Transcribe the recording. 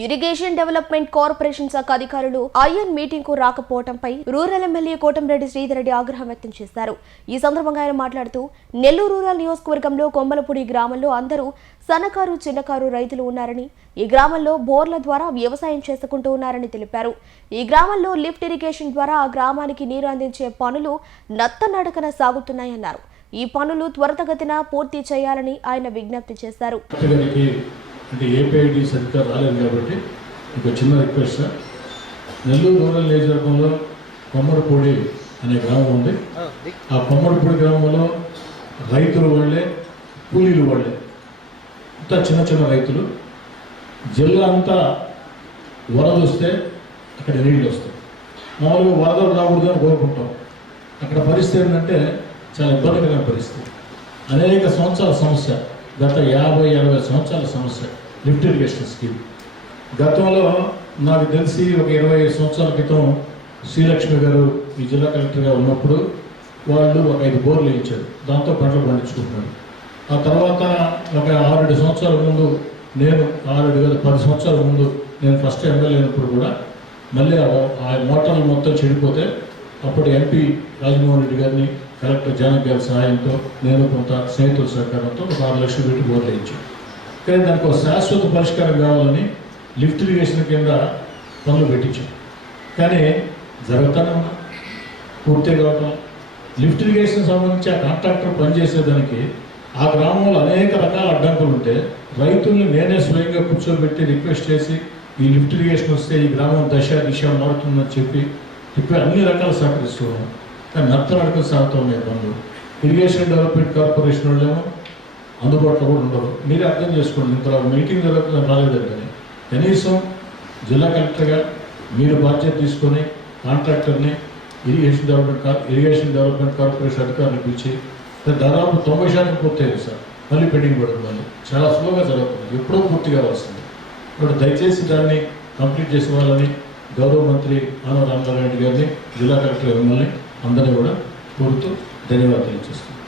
Irrigation development corporation శాఖ అధికారులు IN meeting కు రాకపోవడంపై రూరల్ ఎమ్మెల్యే కోటంరెడ్డి శ్రీధర్ రెడ్డి ఆగ్రహం వ్యక్తం చేశారు. ఈ సందర్భంగా ఆయన మాట్లాడుతూ నెల్లూరు రూరల్ నియోజకవర్గంలో కొమ్మలపూడి గ్రామంలో అందరూ సన్నకారు చిన్నకారు రైతులు ఉన్నారని, ఈ గ్రామంలో బోర్ల ద్వారా వ్యవసాయం చేసుకుంటూ ఉన్నారని తెలిపారు. ఈ గ్రామంలో లిఫ్ట్ ఇరిగేషన్ ద్వారా ఆ గ్రామానికి నీరు అందించే పనులు నత్తనడకన సాగుతున్నాయన్నారు. ఈ పనులు త్వరితగతిన పూర్తి చేయాలని ఆయన విజ్ఞప్తి చేశారు. అంటే ఏపీఐడి సరిగ్గా రాలేదు కాబట్టి ఒక చిన్న రిక్వెస్ట్ సార్. నెల్లూరు రూరల్ నియోజకవర్గంలో కొమ్మరపూడి అనే గ్రామం ఉంది. ఆ కొమ్మరపూడి గ్రామంలో రైతులు వాళ్ళే, కూలీలు వాళ్ళే, అంతా చిన్న చిన్న రైతులు. జిల్లా అంతా వరద వస్తే అక్కడ నీళ్ళు వస్తాయి. మామూలుగా వరదలు రాకూడదు అని కోరుకుంటాం. అక్కడ పరిస్థితి ఏంటంటే చాలా ఇబ్బందికరమైన పరిస్థితి. అనేక సంవత్సరాల సమస్య, గత 50-60 సంవత్సరాల సమస్య లిఫ్ట్ ఇరిగేషన్ స్కీమ్. గతంలో నాకు తెలిసి ఒక 25 సంవత్సరాల క్రితం శ్రీలక్ష్మి గారు ఈ జిల్లా కలెక్టర్గా ఉన్నప్పుడు వాళ్ళు ఒక 5 బోర్లు ఇచ్చారు. దాంతో పంటలు పండించుకుంటున్నారు. ఆ తర్వాత ఒక 6-7 సంవత్సరాల ముందు నేను 10 సంవత్సరాల ముందు నేను ఫస్ట్ ఎమ్మెల్యే అయినప్పుడు కూడా మళ్ళీ ఆ మోటార్లు మొత్తం చెడిపోతే అప్పుడు ఎంపీ రాజమోహన్ రెడ్డి గారిని, కలెక్టర్ జానకి గారి సహాయంతో, నేను కొంత స్నేహితుల సహకారంతో ఒక 6 లక్షలు పెట్టి బోర్లు వేయించాను. కానీ దానికి ఒక శాశ్వత పరిష్కారం కావాలని లిఫ్ట్ ఇరిగేషన్ కింద పనులు పెట్టించాం. కానీ జరుగుతూనే ఉన్నా పూర్తి కావటం. లిఫ్ట్ ఇరిగేషన్ సంబంధించి ఆ కాంట్రాక్టర్ పనిచేసేదానికి ఆ గ్రామంలో అనేక రకాల అడ్డంకులు ఉంటే రైతుల్ని నేనే స్వయంగా కూర్చోబెట్టి రిక్వెస్ట్ చేసి ఈ లిఫ్ట్ ఇరిగేషన్ వస్తే ఈ గ్రామం దిశ మారుతుందని చెప్పి అన్ని రకాల సహకరిస్తూ ఉన్నాం. కానీ నత్తనడకలు సాగుతూ ఉన్నాయి పనులు. ఇరిగేషన్ డెవలప్మెంట్ కార్పొరేషన్ వాళ్ళేమో అందుబాటులో కూడా ఉండరు. మీరే అర్థం చేసుకోండి. ఇంత మీటింగ్ జరుగుతుందని రాలేదంటే కనీసం జిల్లా కలెక్టర్గా మీరు బాధ్యత తీసుకొని కాంట్రాక్టర్ని ఇరిగేషన్ డెవలప్మెంట్ కార్పొరేషన్ అధికారులు పిలిచి దాదాపు 90% పూర్తయింది సార్. మళ్ళీ పెండింగ్ పడుతుంది. మళ్ళీ చాలా స్లోగా జరుగుతుంది. ఎప్పుడో పూర్తి కావాల్సింది. ఇప్పుడు దయచేసి దాన్ని కంప్లీట్ చేసే వాళ్ళని గౌరవ మంత్రి ఆనవ రామనారాయణ రెడ్డి గారిని, జిల్లా కలెక్టర్ మిమ్మల్ని అందరినీ కూడా కోరుతూ ధన్యవాదాలు తెలియజేస్తున్నాను.